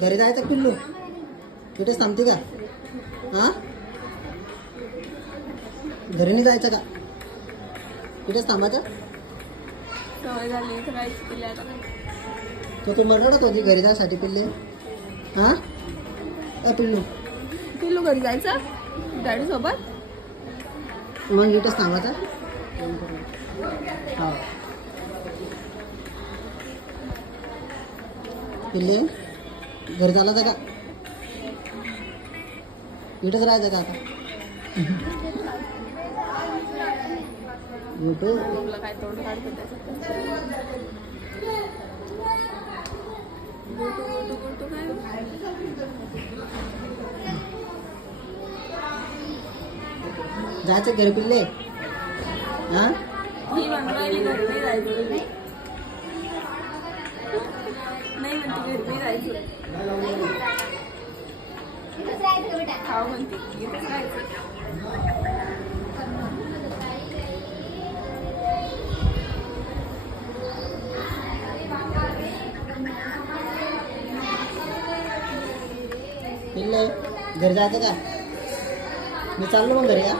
घरी जायचं पिल्लू? तिथेच थांबते का? हा, घरी नाही जायचं का? तिथेच थांबायचं? सवय झाली इथं राहायची पिल्ले आता. तो तू रडत होती घरी जायसाठी पिल्ले. हा पिल्लू, पिल्लू घरी जायचं डॅडी सोबत? मग इथेच थांबायचं? हा पिल्ले, घरी झाला का? इथंच राहायचं का आता? तुला काय तोंड काढतं त्याचं? जायचं घरी पिल्ले? हा, ही म्हणवायली घरी नाही जायचं. नाही म्हणते घरी नाही जायचं. खाऊ म्हणते इथंच राहायचं. पिल्ले, घरी जायचं का? मी चाललो मग घरी. का